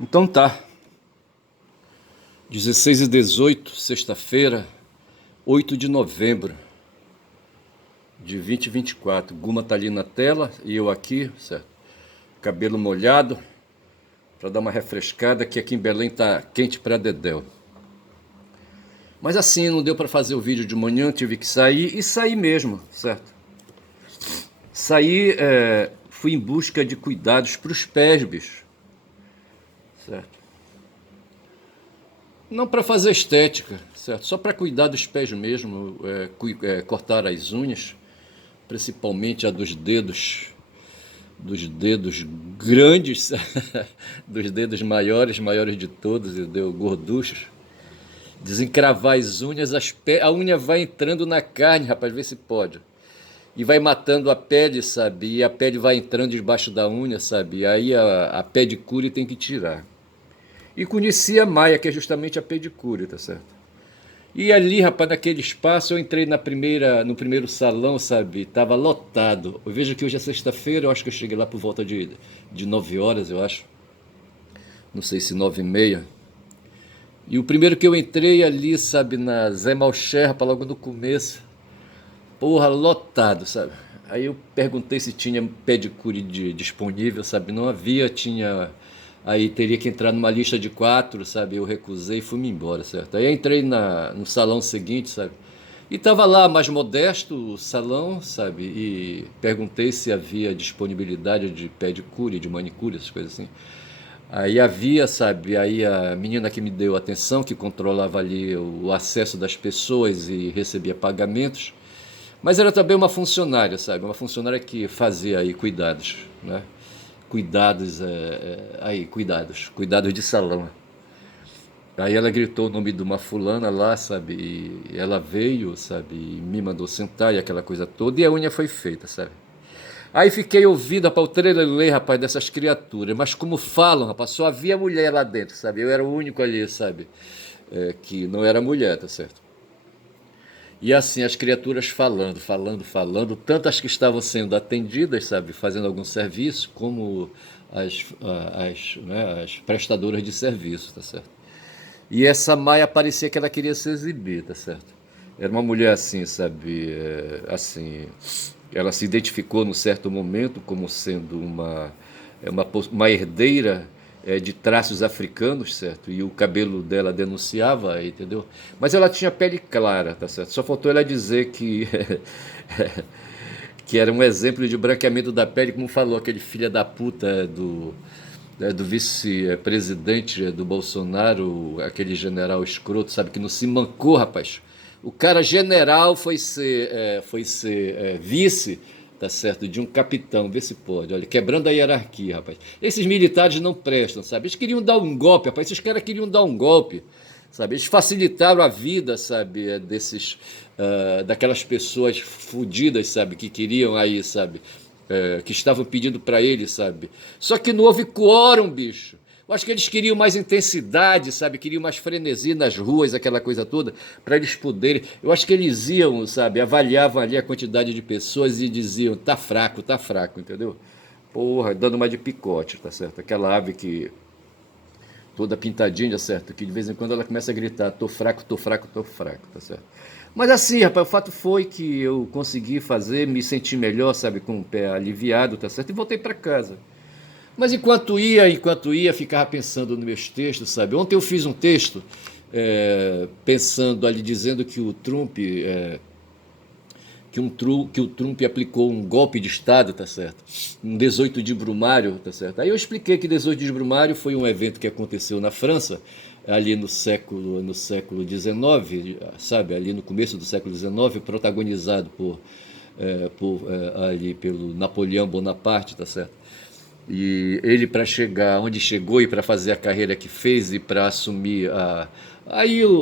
Então tá, 16 e 18, sexta-feira, 8 de novembro de 2024. Guma tá ali na tela e eu aqui, certo? Cabelo molhado, para dar uma refrescada, que aqui em Belém tá quente pra dedéu. Mas assim, não deu para fazer o vídeo de manhã, tive que sair e saí mesmo, certo? Saí, fui em busca de cuidados para os pés, bicho, certo? Não para fazer estética, certo? Só para cuidar dos pés mesmo, cortar as unhas, principalmente a dos dedos grandes, dos dedos maiores, maiores de todos, e deu gorduchos. Desencravar as unhas, a unha vai entrando na carne, rapaz, vê se pode. E vai matando a pele, sabe? E a pele vai entrando debaixo da unha, sabe? E aí a pedicure tem que tirar. E conheci a Maia, que é justamente a pedicure, tá certo? E ali, rapaz, naquele espaço, eu entrei no primeiro salão, sabe? Tava lotado. Eu vejo que hoje é sexta-feira, eu acho que eu cheguei lá por volta de 9 horas, eu acho. Não sei se 9h30. E o primeiro que eu entrei ali, sabe, na Zé Malcherpa, logo no começo. Porra, lotado, sabe? Aí eu perguntei se tinha pedicure disponível, sabe? Não havia, tinha. Aí teria que entrar numa lista de 4, sabe? Eu recusei e fui-me embora, certo? Aí eu entrei no salão seguinte, sabe? E tava lá, mais modesto o salão, sabe? E perguntei se havia disponibilidade de pedicure, de manicure, essas coisas assim. Aí havia, sabe? Aí a menina que me deu atenção, que controlava ali o acesso das pessoas e recebia pagamentos. Mas era também uma funcionária, sabe? Uma funcionária que fazia aí cuidados, né? Cuidados, cuidados de salão. Aí ela gritou o nome de uma fulana lá, sabe? E ela veio, sabe? E me mandou sentar e aquela coisa toda. E a unha foi feita, sabe? Aí fiquei ouvindo, rapaz, o trelelê, rapaz, dessas criaturas. Mas como falam, rapaz, só havia mulher lá dentro, sabe? Eu era o único ali, sabe? Que não era mulher, tá certo? E assim, as criaturas falando, falando, falando, tanto as que estavam sendo atendidas, sabe, fazendo algum serviço, como as prestadoras de serviço, tá certo? E essa Maia parecia que ela queria se exibir, tá certo? Era uma mulher assim, sabe, assim, ela se identificou num certo momento como sendo uma herdeira de traços africanos, certo? E o cabelo dela denunciava, entendeu? Mas ela tinha pele clara, tá certo? Só faltou ela dizer que que era um exemplo de branqueamento da pele, como falou aquele filho da puta do vice-presidente do Bolsonaro, aquele general escroto, sabe, que não se mancou, rapaz. O cara general foi ser vice, tá certo, de um capitão, vê se pode, olha, quebrando a hierarquia, rapaz. Esses militares não prestam, sabe? Eles queriam dar um golpe, rapaz, esses caras queriam dar um golpe, sabe? Eles facilitaram a vida, sabe, daquelas pessoas fodidas, sabe, que queriam aí, sabe, que estavam pedindo para ele, sabe? Só que não houve quórum, bicho. Eu acho que eles queriam mais intensidade, sabe? Queriam mais frenesi nas ruas, aquela coisa toda, para eles poderem. Eu acho que eles iam, sabe? Avaliavam ali a quantidade de pessoas e diziam: tá fraco, entendeu? Porra, dando uma de picote, tá certo? Aquela ave que toda pintadinha, certo? Que de vez em quando ela começa a gritar: tô fraco, tô fraco, tô fraco, tá certo? Mas assim, rapaz, o fato foi que eu consegui fazer, me senti melhor, sabe, com o pé aliviado, tá certo? E voltei para casa. Mas enquanto ia, ficava pensando nos meus textos, sabe? Ontem eu fiz um texto pensando ali, dizendo que o Trump, que o Trump aplicou um golpe de Estado, tá certo? Um 18 de Brumário, tá certo? Aí eu expliquei que 18 de Brumário foi um evento que aconteceu na França, ali no século XIX, sabe? Ali no começo do século XIX, protagonizado ali pelo Napoleão Bonaparte, tá certo? E ele, para chegar onde chegou e para fazer a carreira que fez e para assumir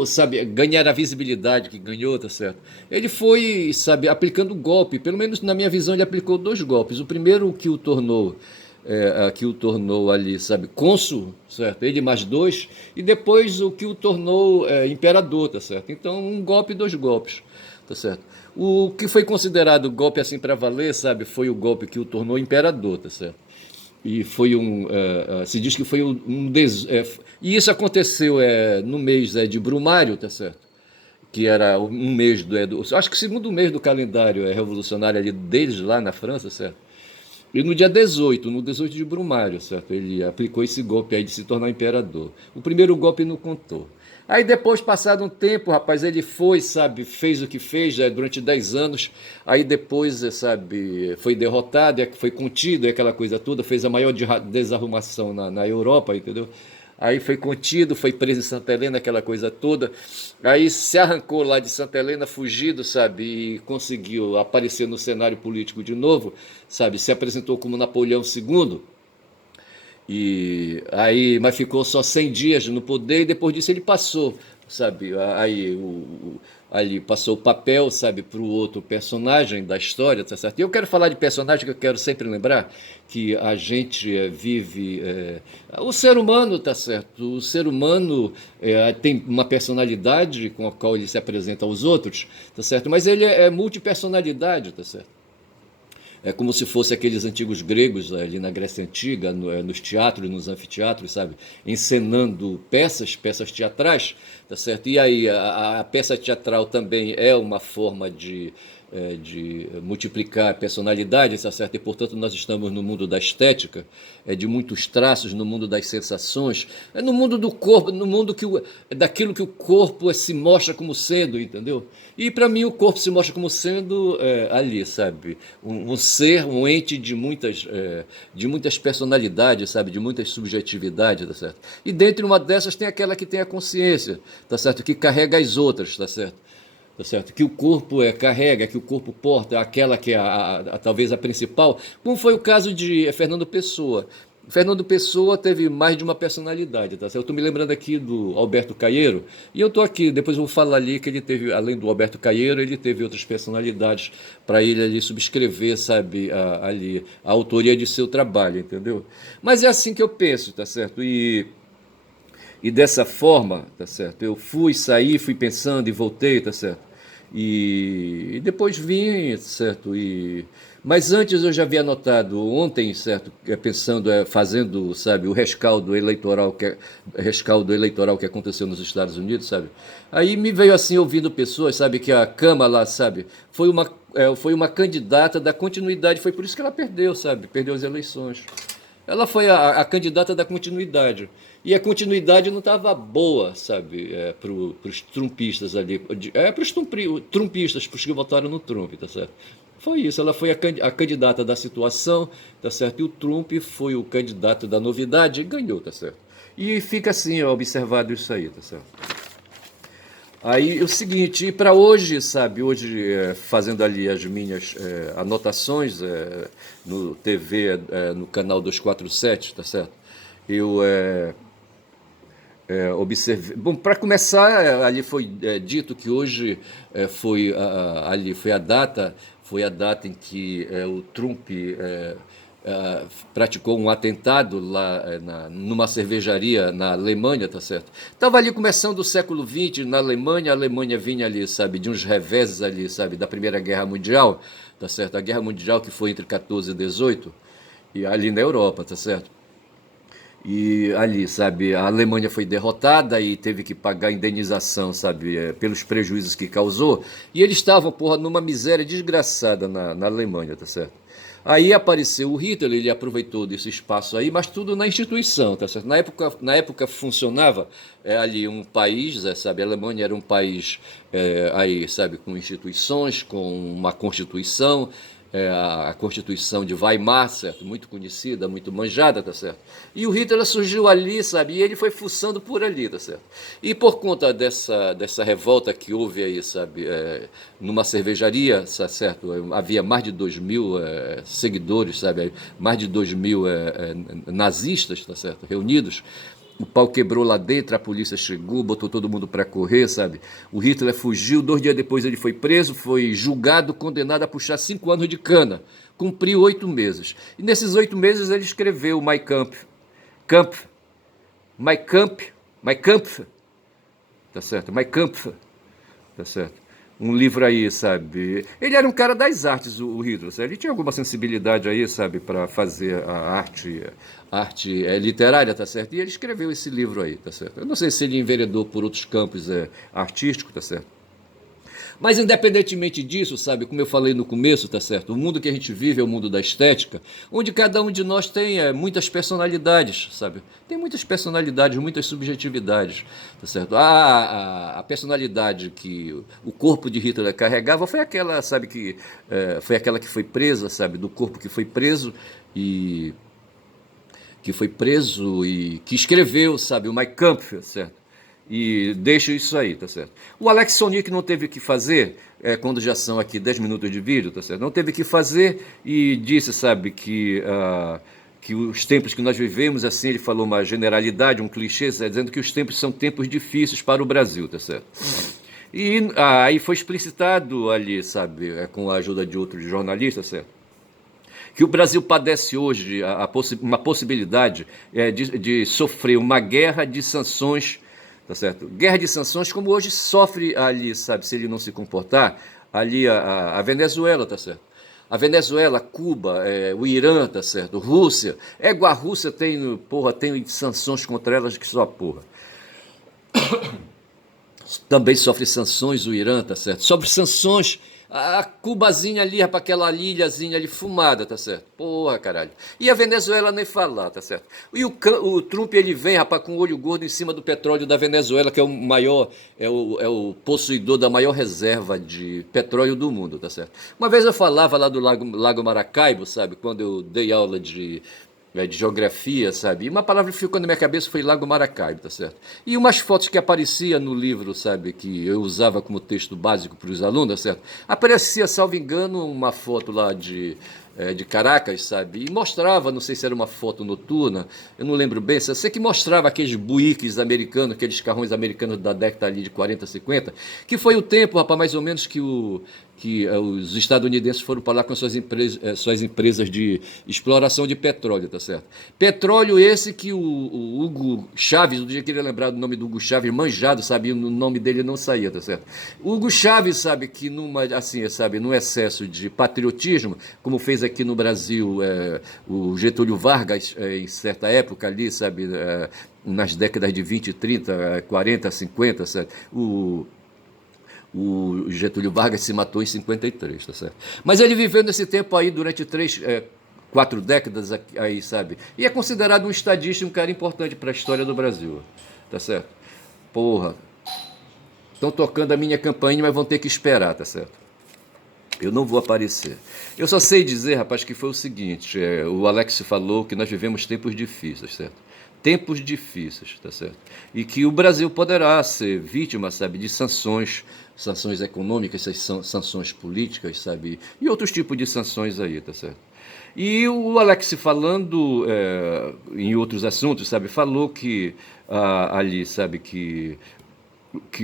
sabe, ganhar a visibilidade que ganhou, tá certo? Ele foi, sabe, aplicando golpe. Pelo menos na minha visão, ele aplicou dois golpes. O primeiro que o tornou ali, sabe, cônsul, certo? Ele mais dois, e depois o que o tornou imperador, tá certo? Então, um golpe, dois golpes, tá certo? O que foi considerado golpe assim para valer, sabe, foi o golpe que o tornou imperador, tá certo? e foi se diz que foi e isso aconteceu no mês de Brumário, tá certo? Que era um mês acho que o segundo mês do calendário revolucionário ali deles lá na França, certo? E no dia 18, no 18 de Brumário, certo? Ele aplicou esse golpe aí de se tornar imperador. O primeiro golpe não contou. Aí depois, passado um tempo, rapaz, ele foi, sabe, fez o que fez durante 10 anos. Aí depois, sabe, foi derrotado, foi contido, aquela coisa toda, fez a maior desarrumação na Europa, entendeu? Aí foi contido, foi preso em Santa Helena, aquela coisa toda. Aí se arrancou lá de Santa Helena, fugido, sabe, e conseguiu aparecer no cenário político de novo, sabe, se apresentou como Napoleão II. E aí, mas ficou só 100 dias no poder e depois disso ele passou, sabe? Aí ali passou o papel, sabe, para o outro personagem da história, tá certo? E eu quero falar de personagem que eu quero sempre lembrar que a gente vive o ser humano, tá certo? O ser humano tem uma personalidade com a qual ele se apresenta aos outros, tá certo? Mas ele é multipersonalidade, tá certo? É como se fosse aqueles antigos gregos ali na Grécia Antiga, nos teatros, nos anfiteatros, sabe? Encenando peças teatrais, tá certo? E aí a peça teatral também é uma forma de multiplicar a personalidade, tá certo? E portanto nós estamos no mundo da estética, de muitos traços, no mundo das sensações, no mundo do corpo, no mundo daquilo que o corpo se mostra como sendo, entendeu? E para mim o corpo se mostra como sendo ali, sabe? Um ser, um ente de muitas personalidades, sabe? De muitas subjetividades, tá certo? E dentre uma dessas tem aquela que tem a consciência, tá certo? Que carrega as outras, tá certo? Tá certo? Que o corpo carrega, que o corpo porta, aquela que é talvez a principal, como foi o caso de Fernando Pessoa. Fernando Pessoa teve mais de uma personalidade, tá certo? Eu estou me lembrando aqui do Alberto Caeiro, e eu estou aqui, depois eu vou falar ali que ele teve, além do Alberto Caeiro, ele teve outras personalidades para ele ali subscrever, sabe, ali, a autoria de seu trabalho, entendeu? Mas é assim que eu penso, tá certo? E dessa forma, tá certo? Eu fui, saí, fui pensando e voltei, tá certo? E depois vim, certo? Mas antes eu já havia notado ontem, certo? Pensando, fazendo, sabe, o rescaldo eleitoral que aconteceu nos Estados Unidos, sabe? Aí me veio assim ouvindo pessoas, sabe, que a Câmara, sabe, foi uma candidata da continuidade, foi por isso que ela perdeu, sabe? Perdeu as eleições. Ela foi a candidata da continuidade. E a continuidade não estava boa, sabe, para os trumpistas ali. Para os trumpistas, para os que votaram no Trump, tá certo? Foi isso, ela foi a candidata da situação, tá certo? E o Trump foi o candidato da novidade e ganhou, tá certo? E fica assim, ó, observado isso aí, tá certo? Aí é o seguinte, para hoje, sabe, hoje fazendo ali as minhas anotações no TV, no canal 247, tá certo? Eu observei. Bom, para começar, ali foi dito que hoje ali foi a data em que o Trump praticou um atentado lá numa cervejaria na Alemanha, tá certo? Estava ali começando o século XX na Alemanha, a Alemanha vinha ali, sabe, de uns reveses ali, sabe, da Primeira Guerra Mundial, tá certo? A Guerra Mundial que foi entre 14 e 18, e ali na Europa, tá certo? E ali, sabe, a Alemanha foi derrotada e teve que pagar indenização, sabe, pelos prejuízos que causou. E eles estavam, porra, numa miséria desgraçada na Alemanha, tá certo? Aí apareceu o Hitler, ele aproveitou desse espaço aí, mas tudo na instituição, tá certo? Na época funcionava ali um país, sabe, a Alemanha era um país aí, sabe, com instituições, com uma constituição, a Constituição de Weimar, certo? Muito conhecida, muito manjada, tá certo? E o Hitler surgiu ali, sabe? E ele foi fuçando por ali, tá certo? E por conta dessa revolta que houve aí, sabe? Numa cervejaria, tá certo? Havia mais de 2.000 seguidores, sabe? Mais de 2.000 nazistas, tá certo? Reunidos. O pau quebrou lá dentro, a polícia chegou, botou todo mundo para correr, sabe? O Hitler fugiu, 2 dias depois ele foi preso, foi julgado, condenado a puxar 5 anos de cana. Cumpriu 8 meses. E nesses 8 meses ele escreveu Mein Kampf. Kampf. Mein Kampf. Mein Kampf. Tá certo? Mein Kampf. Tá certo? um livro aí, sabe? Ele era um cara das artes, o Hitler, sabe? Ele tinha alguma sensibilidade aí, sabe, para fazer arte literária, tá certo? E ele escreveu esse livro aí, tá certo? Eu não sei se ele enveredou por outros campos artísticos, tá certo? Mas independentemente disso, sabe, como eu falei no começo, tá certo? O mundo que a gente vive é o mundo da estética, onde cada um de nós tem muitas personalidades, sabe? Tem muitas personalidades, muitas subjetividades, tá certo? A personalidade que o corpo de Hitler carregava foi aquela, sabe, foi aquela que foi presa, sabe, do corpo e que foi preso e que escreveu, sabe, o Mein Kampf, certo? E deixa isso aí, tá certo? O Alex Sonic não teve o que fazer, quando já são aqui 10 minutos de vídeo, tá certo? Não teve o que fazer e disse, sabe, que os tempos que nós vivemos, assim, ele falou uma generalidade, um clichê, dizendo que os tempos são tempos difíceis para o Brasil, tá certo? E aí foi explicitado ali, sabe, com a ajuda de outros jornalistas, certo? Que o Brasil padece hoje uma possibilidade de sofrer uma guerra de sanções, tá certo? Guerra de sanções, como hoje sofre ali, sabe, se ele não se comportar, ali a Venezuela, tá certo? A Venezuela, Cuba, o Irã, tá certo? Rússia. A Rússia tem sanções contra elas que só porra. Também sofre sanções o Irã, tá certo? Sofre sanções a Cubazinha ali, rapaz, aquela ilhazinha ali fumada, tá certo? Porra, caralho. E a Venezuela nem falar, tá certo? E o Trump, ele vem, rapaz, com o olho gordo em cima do petróleo da Venezuela, que é o maior, é o possuidor da maior reserva de petróleo do mundo, tá certo? Uma vez eu falava lá do Lago Maracaibo, sabe? Quando eu dei aula de geografia, sabe? E uma palavra que ficou na minha cabeça foi Lago Maracaibo, tá certo? E umas fotos que apareciam no livro, sabe, que eu usava como texto básico para os alunos, tá certo? Aparecia, salvo engano, uma foto lá de Caracas, sabe? E mostrava, não sei se era uma foto noturna, eu não lembro bem, eu sei que mostrava aqueles buíques americanos, aqueles carrões americanos da década ali de 40, 50, que foi o tempo, rapaz, mais ou menos que os estadunidenses foram para lá com suas empresas de exploração de petróleo, tá certo? Petróleo esse que o Hugo Chávez, do dia que queria lembrar do nome do Hugo Chávez, manjado, sabe? O nome dele não saía, tá certo? O Hugo Chávez, sabe, que num excesso de patriotismo, como fez aqui no Brasil o Getúlio Vargas, em certa época ali, sabe, nas décadas de 20, 30, 40, 50, sabe? O Getúlio Vargas se matou em 53, tá certo? Mas ele viveu nesse tempo aí durante 4 décadas aí, sabe? E é considerado um estadista, um cara importante para a história do Brasil, tá certo? Porra, estão tocando a minha campainha, mas vão ter que esperar, tá certo? Eu não vou aparecer. Eu só sei dizer, rapaz, que foi o seguinte, o Alex falou que nós vivemos tempos difíceis, certo? Tempos difíceis, tá certo? E que o Brasil poderá ser vítima, sabe, de sanções econômicas, sanções políticas, sabe? E outros tipos de sanções aí, tá certo? E o Alex falando em outros assuntos, sabe, falou que ali, sabe, que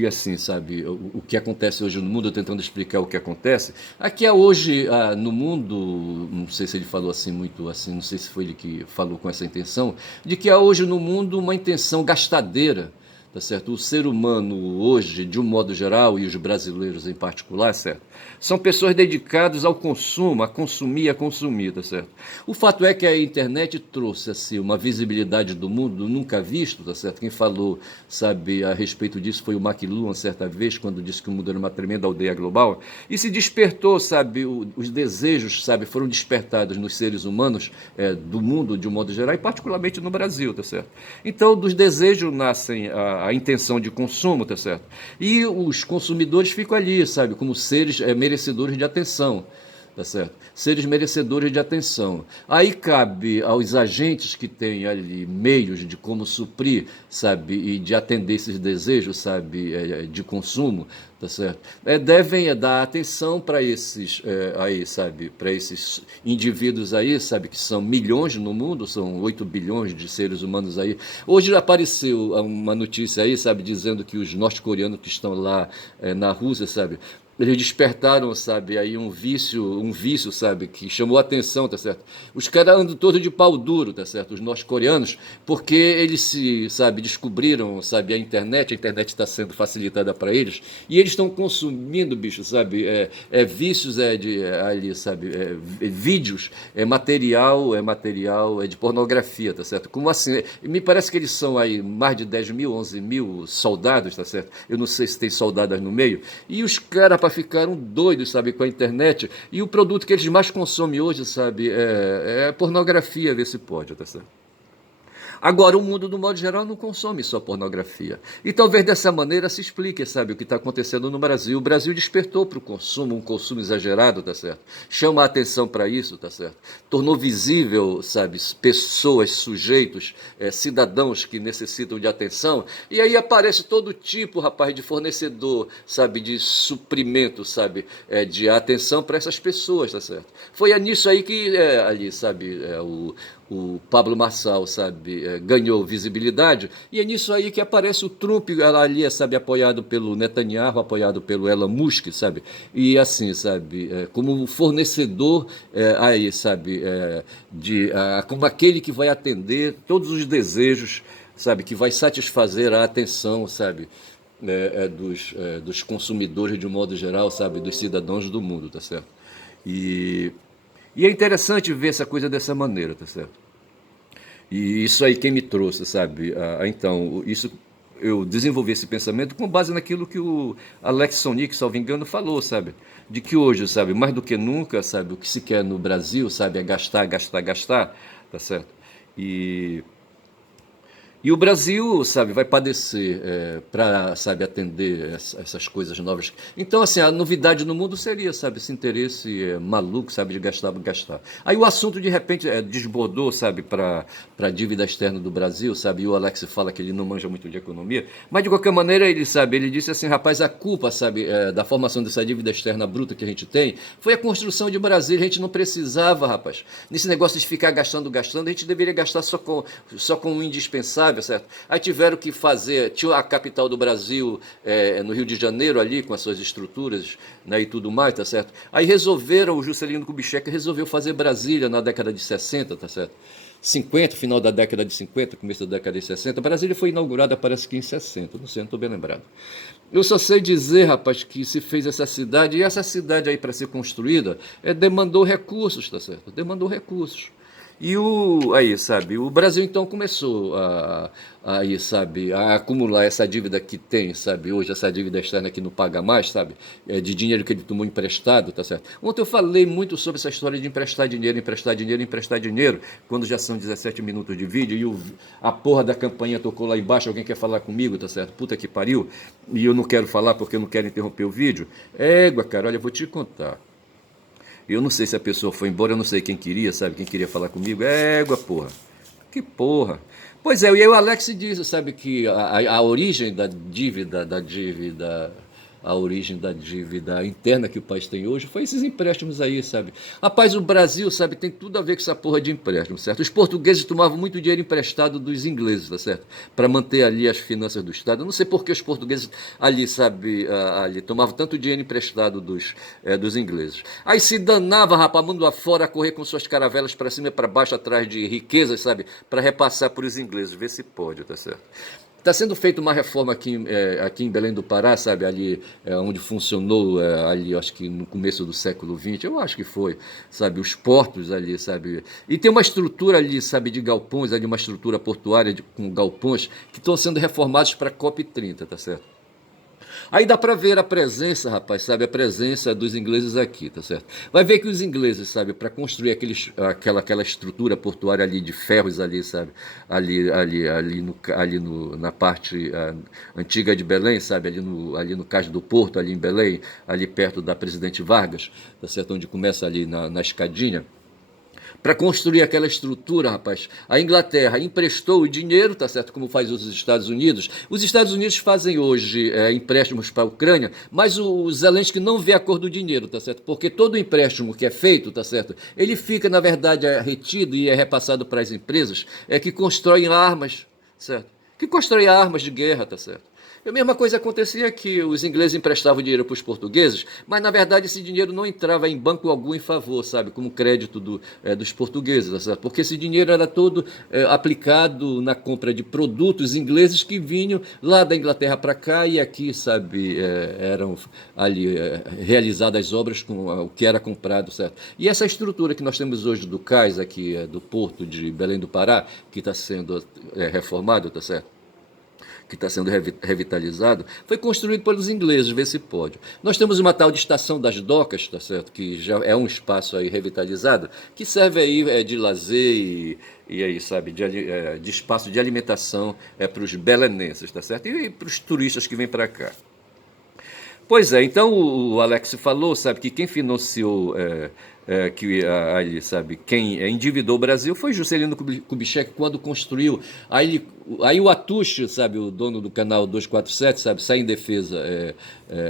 assim, sabe, o que acontece hoje no mundo, tentando explicar o que acontece, aqui é hoje no mundo, não sei se ele falou assim muito assim, não sei se foi ele que falou com essa intenção, de que há hoje no mundo uma intenção gastadeira, tá certo? O ser humano hoje, de um modo geral, e os brasileiros em particular, certo? São pessoas dedicadas ao consumo, a consumir, tá certo? O fato é que a internet trouxe assim uma visibilidade do mundo nunca visto, tá certo? Quem falou, sabe, a respeito disso foi o McLuhan, certa vez, quando disse que o mundo era uma tremenda aldeia global, e se despertou, sabe, os desejos, sabe, foram despertados nos seres humanos do mundo, de um modo geral, e particularmente no Brasil, tá certo? Então, dos desejos nascem a intenção de consumo, tá certo? E os consumidores ficam ali, sabe, como seres merecedores de atenção, tá certo? Seres merecedores de atenção. Aí cabe aos agentes que têm ali meios de como suprir, sabe, e de atender esses desejos, sabe, de consumo, tá certo? Devem dar atenção para esses aí, sabe, para esses indivíduos aí, sabe, que são milhões no mundo, são 8 bilhões de seres humanos aí. Hoje apareceu uma notícia aí, sabe, dizendo que os norte-coreanos que estão lá na Rússia, sabe, eles despertaram, sabe, aí um vício, sabe, que chamou a atenção, tá certo? Os caras andam todos de pau duro, tá certo? Os norte-coreanos, porque eles se, sabe, descobriram, sabe, a internet está sendo facilitada para eles, e eles estão consumindo, bicho, sabe, vícios, ali, sabe, vídeos, material, de pornografia, tá certo? Como assim? Me parece que eles são aí mais de 10 mil, 11 mil soldados, tá certo? Eu não sei se tem soldadas no meio, e os caras ficaram doidos, sabe, com a internet. E o produto que eles mais consomem hoje, sabe, é pornografia, vê se pode, tá certo? Agora, o mundo, do modo geral, não consome só pornografia. E talvez dessa maneira se explique, sabe, o que está acontecendo no Brasil. O Brasil despertou para o consumo, um consumo exagerado, tá certo? Chama a atenção para isso, tá certo? Tornou visível, sabe, pessoas, sujeitos, cidadãos que necessitam de atenção. E aí aparece todo tipo, rapaz, de fornecedor, sabe, de suprimento, sabe, de atenção para essas pessoas, tá certo? Foi nisso aí que, ali, sabe, o Pablo Marçal, sabe, ganhou visibilidade, e é nisso aí que aparece o Trump ali, sabe, apoiado pelo Netanyahu, apoiado pelo Elon Musk, sabe, e assim, sabe, como fornecedor, aí, sabe, como aquele que vai atender todos os desejos, sabe, que vai satisfazer a atenção, sabe, dos consumidores de um modo geral, sabe, dos cidadãos do mundo, tá certo? E e é interessante ver essa coisa dessa maneira, tá certo? E isso aí quem me trouxe, sabe? Então, isso eu desenvolvi esse pensamento com base naquilo que o Alex Sonic, salvo engano, falou, sabe? De que hoje, sabe, mais do que nunca, sabe, o que se quer no Brasil, sabe, é gastar, gastar, gastar, tá certo? E e o Brasil, sabe, vai padecer para, sabe, atender essas coisas novas. Então, assim, a novidade no mundo seria, sabe, esse interesse maluco, sabe, de gastar, gastar. Aí o assunto, de repente, desbordou, sabe, para a dívida externa do Brasil, sabe, e o Alex fala que ele não manja muito de economia, mas, de qualquer maneira, ele, sabe, ele disse assim, rapaz, a culpa, sabe, da formação dessa dívida externa bruta que a gente tem, foi a construção de Brasília. A gente não precisava, rapaz, nesse negócio de ficar gastando, gastando, a gente deveria gastar só com o indispensável, certo? Aí tiveram que fazer, tinha a capital do Brasil no Rio de Janeiro ali, com as suas estruturas, né, e tudo mais, tá certo? Aí resolveram, o Juscelino Kubitschek resolveu fazer Brasília na década de 60, tá certo? 50, final da década de 50, começo da década de 60. Brasília foi inaugurada, parece que em 60, não sei, não estou bem lembrado. Eu só sei dizer, rapaz, que se fez essa cidade, e essa cidade aí para ser construída, demandou recursos, tá certo? Demandou recursos. E aí, sabe, o Brasil então começou aí, sabe, a acumular essa dívida que tem, sabe, hoje, essa dívida externa que não paga mais, sabe, de dinheiro que ele tomou emprestado, tá certo? Ontem eu falei muito sobre essa história de emprestar dinheiro, emprestar dinheiro, emprestar dinheiro, quando já são 17 minutos de vídeo e a porra da campanha tocou lá embaixo, alguém quer falar comigo, tá certo? Puta que pariu, e eu não quero falar porque eu não quero interromper o vídeo. Égua, cara, olha, eu vou te contar. Eu não sei se a pessoa foi embora, eu não sei quem queria, sabe? Quem queria falar comigo. Égua, porra. Que porra. Pois é, e aí o Alex disse, sabe, que a origem a origem da dívida interna que o país tem hoje foi esses empréstimos aí, sabe? Rapaz, o Brasil, sabe, tem tudo a ver com essa porra de empréstimo, certo? Os portugueses tomavam muito dinheiro emprestado dos ingleses, tá certo? Para manter ali as finanças do Estado. Eu não sei por que os portugueses ali, sabe, ali tomavam tanto dinheiro emprestado dos ingleses. Aí se danava, rapaz, mundo afora, a correr com suas caravelas para cima e para baixo atrás de riquezas, sabe? Para repassar para os ingleses, ver se pode, tá certo? Está sendo feita uma reforma aqui em Belém do Pará, sabe, ali onde funcionou ali, acho que no começo do século XX, eu acho que foi, sabe, os portos ali, sabe, e tem uma estrutura ali, sabe, de galpões, ali uma estrutura portuária com galpões que estão sendo reformados para a COP30, tá certo? Aí dá para ver a presença, rapaz, sabe, a presença dos ingleses aqui, tá certo? Vai ver que os ingleses, sabe, para construir aquela estrutura portuária ali de ferros ali, sabe, na parte antiga de Belém, sabe, ali no Cais do Porto, ali em Belém, ali perto da Presidente Vargas, tá certo, onde começa ali na escadinha. Para construir aquela estrutura, rapaz, a Inglaterra emprestou o dinheiro, tá certo, como faz os Estados Unidos. Os Estados Unidos fazem hoje empréstimos para a Ucrânia, mas o Zelensky não vê a cor do dinheiro, tá certo? Porque todo empréstimo que é feito, tá certo, ele fica, na verdade, retido e é repassado para as empresas que constroem armas, certo? Que constroem armas de guerra, tá certo? A mesma coisa acontecia aqui, os ingleses emprestavam dinheiro para os portugueses, mas na verdade esse dinheiro não entrava em banco algum em favor, sabe, como crédito dos portugueses, sabe? Porque esse dinheiro era todo aplicado na compra de produtos ingleses que vinham lá da Inglaterra para cá e aqui, sabe, eram ali realizadas as obras com o que era comprado, certo? E essa estrutura que nós temos hoje do cais aqui, do porto de Belém do Pará, que está sendo reformado, tá certo? Que está sendo revitalizado, foi construído pelos ingleses, vê se pode. Nós temos uma tal de Estação das Docas, tá certo? Que já é um espaço aí revitalizado, que serve aí de lazer e aí, sabe, de espaço de alimentação para os belenenses, tá certo? E para os turistas que vêm para cá. Pois é, então o Alex falou, sabe, que quem financiou, ali, sabe, quem endividou o Brasil foi Juscelino Kubitschek quando construiu. Aí o Atucho, sabe, o dono do canal 247, sabe, sai em defesa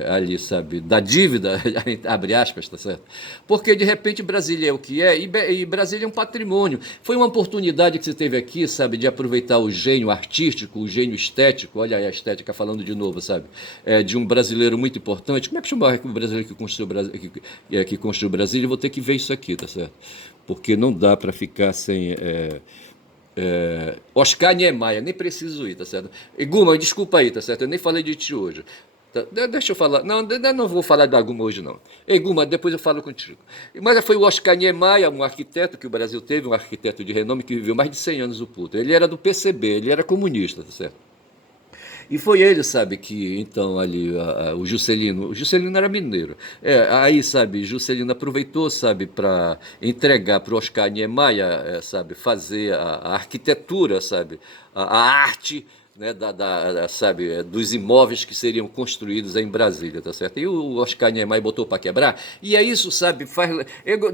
ali, sabe, da dívida, abre aspas, tá certo? Porque de repente Brasília é o que é e Brasília é um patrimônio. Foi uma oportunidade que você teve aqui, sabe, de aproveitar o gênio artístico, o gênio estético, olha aí a estética falando de novo, sabe, de um brasileiro muito importante. Como é que chama o brasileiro que construiu Brasília? Eu vou ter que ver isso aqui, tá certo? Porque não dá para ficar sem... Oscar Niemeyer, nem preciso ir, tá certo? E Guma, desculpa aí, tá certo? Eu nem falei de ti hoje. Deixa eu falar. Não, não vou falar da Guma hoje, não. Ei, Guma, depois eu falo contigo. Mas foi o Oscar Niemeyer, um arquiteto que o Brasil teve, um arquiteto de renome que viveu mais de 100 anos no puto. Ele era do PCB, ele era comunista, tá certo? E foi ele, sabe, que então ali o Juscelino era mineiro. Aí, sabe, Juscelino aproveitou, sabe, para entregar para o Oscar Niemeyer, sabe, fazer a arquitetura, sabe, a arte, né, sabe, dos imóveis que seriam construídos em Brasília, tá certo? E o Oscar Niemeyer botou para quebrar. E é isso, sabe,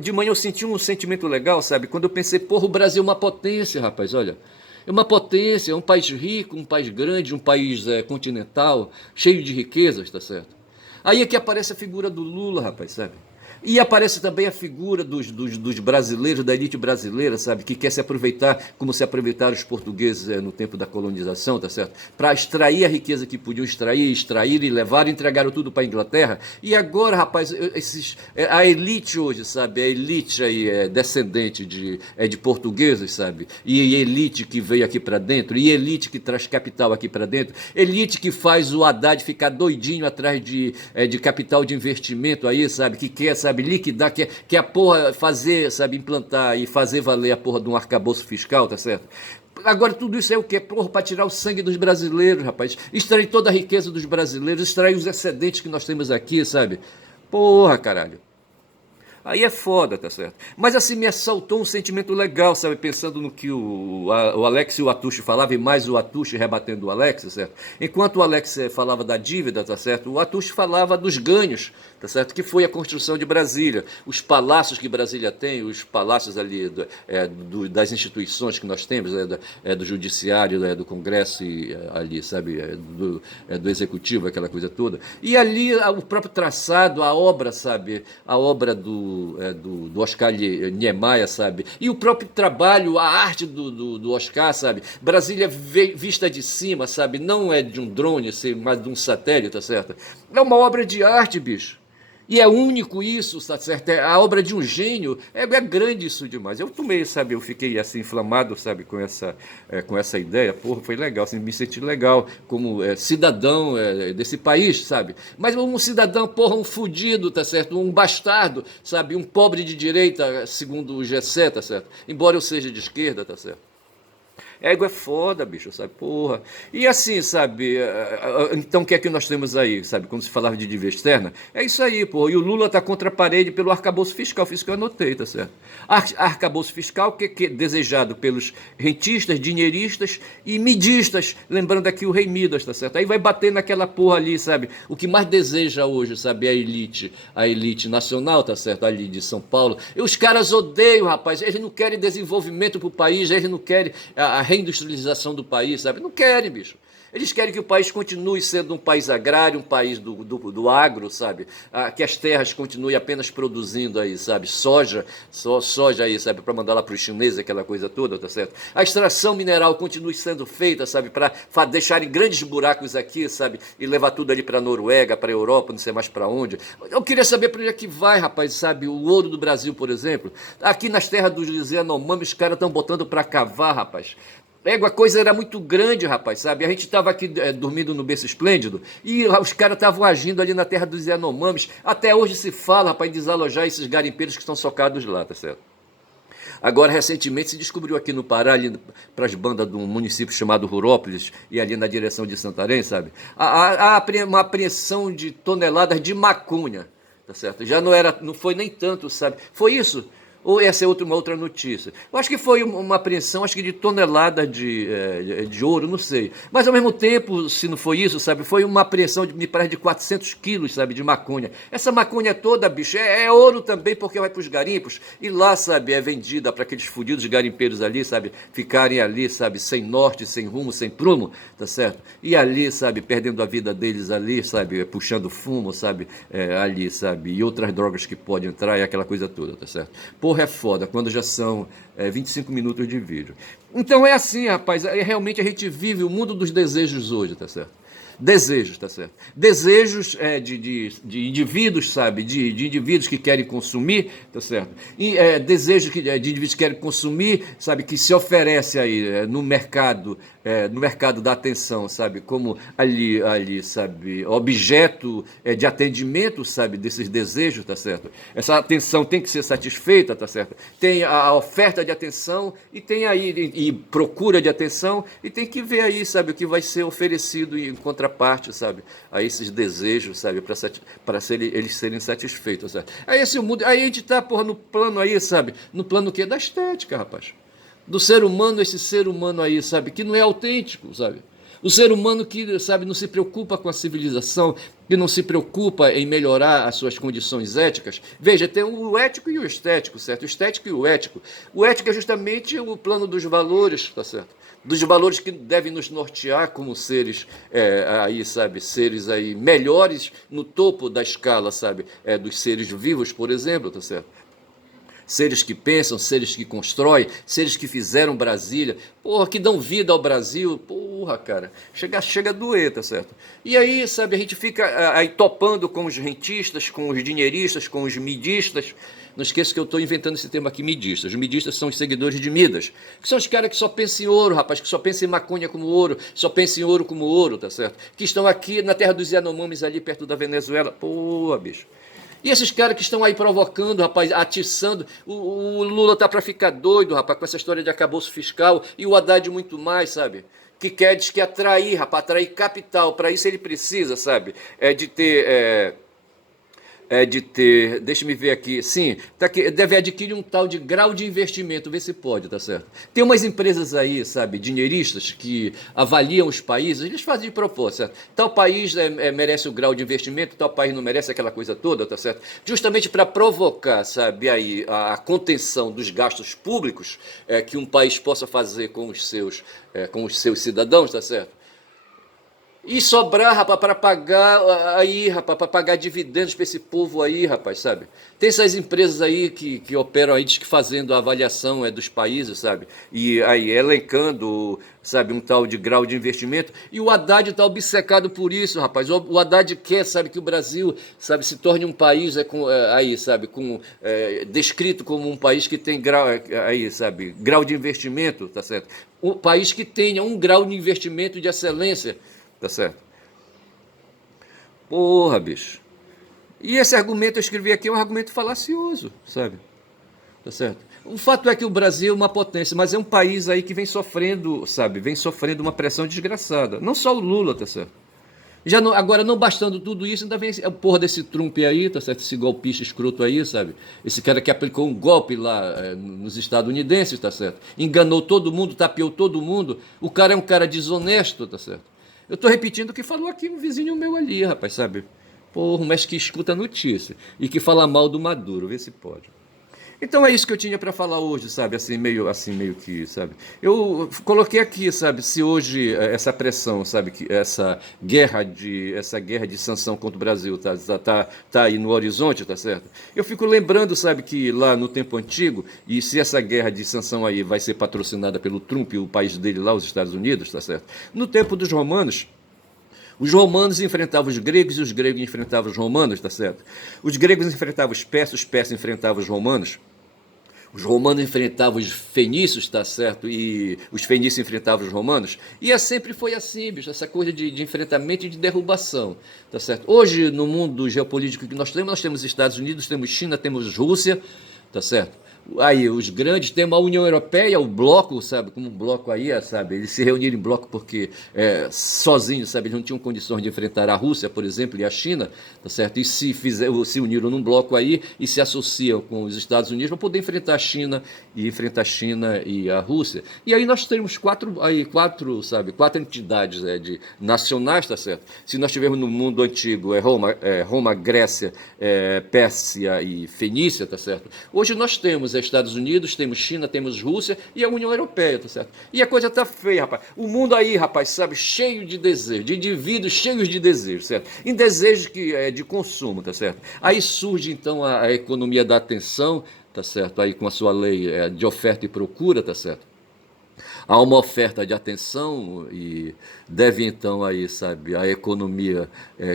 de manhã eu senti um sentimento legal, sabe, quando eu pensei, porra, o Brasil é uma potência, rapaz, olha. É uma potência, é um país rico, um país grande, um país continental, cheio de riquezas, tá certo? Aí é que aparece a figura do Lula, rapaz, sabe? E aparece também a figura dos brasileiros, da elite brasileira, sabe? Que quer se aproveitar, como se aproveitaram os portugueses no tempo da colonização, tá certo? Para extrair a riqueza que podiam extrair e levar, entregaram tudo para a Inglaterra. E agora, rapaz, a elite hoje, sabe? A elite aí descendente de portugueses, sabe? E elite que veio aqui para dentro, e elite que traz capital aqui para dentro, elite que faz o Haddad ficar doidinho atrás de capital de investimento aí, sabe? Que quer, sabe, liquidar, que a porra fazer, sabe, implantar e fazer valer a porra de um arcabouço fiscal, tá certo? Agora, tudo isso é o quê? Porra, para tirar o sangue dos brasileiros, rapaz. Extrair toda a riqueza dos brasileiros, extrair os excedentes que nós temos aqui, sabe? Porra, caralho. Aí é foda, tá certo? Mas assim, me assaltou um sentimento legal, sabe? Pensando no que o Alex e o Atucho falavam, e mais o Atucho rebatendo o Alex, tá certo? Enquanto o Alex falava da dívida, tá certo? O Atucho falava dos ganhos, tá certo? Que foi a construção de Brasília, os palácios que Brasília tem, os palácios ali das instituições que nós temos, do judiciário, do Congresso e ali, sabe? Do executivo, aquela coisa toda. E ali o próprio traçado, a obra, sabe? A obra do Oscar Niemeyer, sabe? E o próprio trabalho, a arte do Oscar, sabe? Brasília vista de cima, sabe? Não é de um drone, mas de um satélite, tá certo? É uma obra de arte, bicho. E é único isso, tá certo? É a obra de um gênio, é grande isso demais. Eu tomei, sabe, eu fiquei assim inflamado, sabe, com essa ideia. Porra, foi legal, assim, me senti legal como cidadão desse país, sabe? Mas um cidadão, porra, um fudido, tá certo? Um bastardo, sabe? Um pobre de direita, segundo o Gessé, tá certo? Embora eu seja de esquerda, tá certo? Ego é foda, bicho, sabe? Porra. E assim, sabe? Então o que é que nós temos aí, sabe? Quando se falava de dívida externa, é isso aí, porra. E o Lula tá contra a parede pelo arcabouço fiscal, fiz que eu anotei, tá certo? Arcabouço fiscal que é desejado pelos rentistas, dinheiristas e midistas, lembrando aqui o rei Midas, tá certo? Aí vai bater naquela porra ali, sabe? O que mais deseja hoje, sabe? A elite nacional, tá certo? Ali de São Paulo. E os caras odeiam, rapaz. Eles não querem desenvolvimento pro país, eles não querem a reindustrialização do país, sabe? Não querem, bicho. Eles querem que o país continue sendo um país agrário, um país do agro, sabe? Que as terras continuem apenas produzindo aí, sabe? Soja aí, sabe? Para mandar lá para os chineses, aquela coisa toda, tá certo? A extração mineral continue sendo feita, sabe? Para deixarem grandes buracos aqui, sabe? E levar tudo ali para a Noruega, para a Europa, não sei mais para onde. Eu queria saber para onde é que vai, rapaz, sabe? O ouro do Brasil, por exemplo. Aqui nas terras dos Yanomami, os caras estão botando para cavar, rapaz. A coisa era muito grande, rapaz, sabe? A gente estava aqui dormindo no berço esplêndido e os caras estavam agindo ali na terra dos Yanomamis. Até hoje se fala, rapaz, em desalojar esses garimpeiros que estão socados lá, tá certo? Agora, recentemente, se descobriu aqui no Pará, ali para as bandas de um município chamado Rurópolis, e ali na direção de Santarém, sabe? Uma apreensão de toneladas de maconha, tá certo? Já não foi nem tanto, sabe? Foi isso. Ou essa é uma outra notícia? Eu acho que foi uma apreensão, acho que de tonelada de ouro, não sei. Mas, ao mesmo tempo, se não foi isso, sabe, foi uma apreensão, me parece, de 400 quilos, sabe, de maconha. Essa maconha toda, bicho, é ouro também, porque vai para os garimpos. E lá, sabe, é vendida para aqueles fudidos garimpeiros ali, sabe, ficarem ali, sabe, sem norte, sem rumo, sem prumo, tá certo? E ali, sabe, perdendo a vida deles ali, sabe, puxando fumo, sabe, ali, sabe, e outras drogas que podem entrar e aquela coisa toda, tá certo? Porra, é foda, quando já são 25 minutos de vídeo. Então é assim, rapaz, realmente a gente vive o mundo dos desejos hoje, tá certo? Desejos, tá certo? Desejos de indivíduos, sabe? De indivíduos que querem consumir, tá certo? E desejos de indivíduos que querem consumir, sabe? Que se oferece aí no mercado da atenção, sabe? Como ali, sabe? Objeto de atendimento, sabe? Desses desejos, tá certo? Essa atenção tem que ser satisfeita, tá certo? Tem a oferta de atenção e tem aí e procura de atenção e tem que ver aí, sabe? O que vai ser oferecido em contraparte, sabe? A esses desejos, sabe? Para eles serem satisfeitos, sabe? Aí esse mundo, aí a gente tá, porra, no plano aí, sabe? No plano o quê? Da estética, rapaz. Do ser humano, esse ser humano aí, sabe, que não é autêntico, sabe? O ser humano que, sabe, não se preocupa com a civilização, que não se preocupa em melhorar as suas condições éticas. Veja, tem o ético e o estético, certo? O estético e o ético. O ético é justamente o plano dos valores, tá certo? Dos valores que devem nos nortear como seres aí, sabe, seres aí melhores no topo da escala, sabe, dos seres vivos, por exemplo, tá certo? Seres que pensam, seres que constroem, seres que fizeram Brasília, porra, que dão vida ao Brasil, porra, cara, chega a doer, tá certo? E aí, sabe, a gente fica aí topando com os rentistas, com os dinheiristas, com os midistas. Não esqueça que eu estou inventando esse termo aqui, midistas. Os midistas são os seguidores de Midas, que são os caras que só pensam em ouro, rapaz, que só pensam em maconha como ouro, só pensam em ouro como ouro, tá certo? Que estão aqui na terra dos Yanomamis, ali perto da Venezuela, porra, bicho. E esses caras que estão aí provocando, rapaz, atiçando, o Lula tá para ficar doido, rapaz, com essa história de arcabouço fiscal, e o Haddad muito mais, sabe? Diz que atrair, rapaz, atrair capital, para isso ele precisa, sabe? Deixa-me ver aqui, sim, tá aqui, deve adquirir um tal de grau de investimento, vê se pode, tá certo? Tem umas empresas aí, sabe, dinheiristas, que avaliam os países, eles fazem de propósito, certo? Tal país merece o grau de investimento, tal país não merece aquela coisa toda, tá certo? Justamente para provocar, sabe, aí a contenção dos gastos públicos que um país possa fazer com os seus cidadãos, tá certo? E sobrar, rapaz, para pagar aí, rapaz, para pagar dividendos para esse povo aí, rapaz, sabe? Tem essas empresas aí que operam aí, diz que fazendo a avaliação dos países, sabe? E aí elencando, sabe, um tal de grau de investimento. E o Haddad está obcecado por isso, rapaz. O Haddad quer, sabe, que o Brasil, sabe, se torne um país aí, sabe, descrito como um país que tem grau, aí, sabe, grau de investimento, tá certo? Um país que tenha um grau de investimento de excelência. Tá certo? Porra, bicho. E esse argumento eu escrevi aqui é um argumento falacioso, sabe? Tá certo? O fato é que o Brasil é uma potência, mas é um país aí que vem sofrendo, sabe? Vem sofrendo uma pressão desgraçada. Não só o Lula, tá certo? Agora, não bastando tudo isso, ainda vem a porra desse Trump aí, tá certo? Esse golpista escroto aí, sabe? Esse cara que aplicou um golpe lá nos estadunidenses, tá certo? Enganou todo mundo, tapeou todo mundo. O cara é um cara desonesto, tá certo? Eu estou repetindo o que falou aqui um vizinho meu ali, rapaz, sabe? Porra, mas que escuta a notícia e que fala mal do Maduro, vê se pode. Então é isso que eu tinha para falar hoje, sabe? Assim meio que, sabe? Eu coloquei aqui, sabe? Se hoje essa pressão, sabe? Que essa guerra de sanção contra o Brasil tá aí no horizonte, tá certo? Eu fico lembrando, sabe, que lá no tempo antigo, e se essa guerra de sanção aí vai ser patrocinada pelo Trump, o país dele lá, os Estados Unidos, tá certo? No tempo dos romanos, os romanos enfrentavam os gregos e os gregos enfrentavam os romanos, tá certo? Os gregos enfrentavam os persas enfrentavam os romanos enfrentavam os fenícios, tá certo? E os fenícios enfrentavam os romanos. E sempre foi assim, bicho, essa coisa de enfrentamento e de derrubação, tá certo? Hoje, no mundo geopolítico que nós temos Estados Unidos, temos China, temos Rússia, tá certo? Aí, os grandes, tem uma União Europeia, o bloco, sabe, como um bloco aí, sabe, eles se reuniram em bloco porque sozinhos, sabe, eles não tinham condições de enfrentar a Rússia, por exemplo, e a China, tá certo? E se uniram num bloco aí e se associam com os Estados Unidos para poder enfrentar a China e a Rússia. E aí nós temos quatro entidades de nacionais, tá certo? Se nós tivermos no mundo antigo Roma, Grécia, Pérsia e Fenícia, tá certo? Hoje nós temos Estados Unidos, temos China, temos Rússia e a União Europeia, tá certo? E a coisa tá feia, rapaz. O mundo aí, rapaz, sabe, cheio de desejos, de indivíduos cheios de desejos, certo? Em desejos de consumo, tá certo? Aí surge então a economia da atenção, tá certo? Aí com a sua lei de oferta e procura, tá certo? Há uma oferta de atenção e deve então aí, sabe, a economia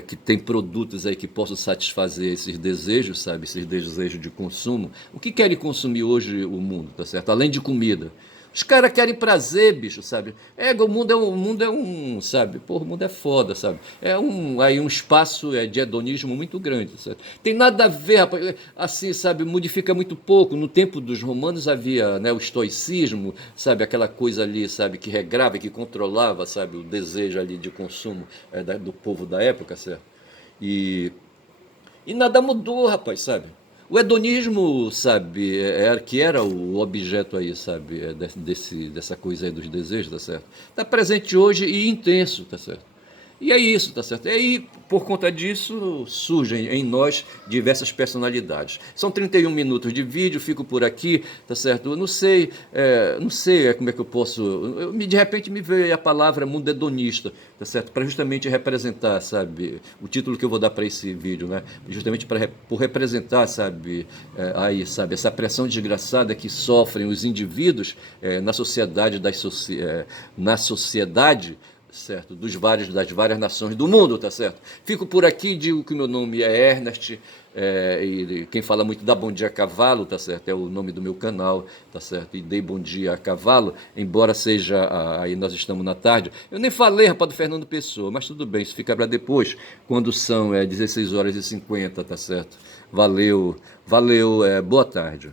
que tem produtos aí que possam satisfazer esses desejos, sabe, esses desejos de consumo. O que querem consumir hoje o mundo, tá certo? Além de comida. Os caras querem prazer, bicho, sabe? O mundo é um, sabe? Pô, o mundo é foda, sabe? Aí um espaço de hedonismo muito grande, sabe? Tem nada a ver, rapaz. Assim, sabe? Modifica muito pouco. No tempo dos romanos havia, né, o estoicismo, sabe? Aquela coisa ali, sabe? Que regrava, que controlava, sabe? O desejo ali de consumo do povo da época, certo? E e nada mudou, rapaz, sabe? O hedonismo, sabe, que era o objeto aí, sabe, dessa coisa aí dos desejos, tá certo? Está presente hoje e intenso, tá certo? E é isso, tá certo? E aí, por conta disso, surgem em nós diversas personalidades. São 31 minutos de vídeo, fico por aqui, tá certo? Eu não sei como é que eu posso. De repente me veio a palavra mundo hedonista, tá certo? Para justamente representar, sabe, o título que eu vou dar para esse vídeo, né? Justamente por representar, sabe, sabe, essa pressão desgraçada que sofrem os indivíduos na sociedade, na sociedade, certo, das várias nações do mundo, tá certo? Fico por aqui, digo que o meu nome é Ernest, e quem fala muito dá bom dia a cavalo, tá certo? É o nome do meu canal, tá certo? E dei bom dia a cavalo, embora seja, aí nós estamos na tarde. Eu nem falei, rapaz, do Fernando Pessoa, mas tudo bem, isso fica para depois, quando são 16 horas e 50, tá certo? Valeu, boa tarde.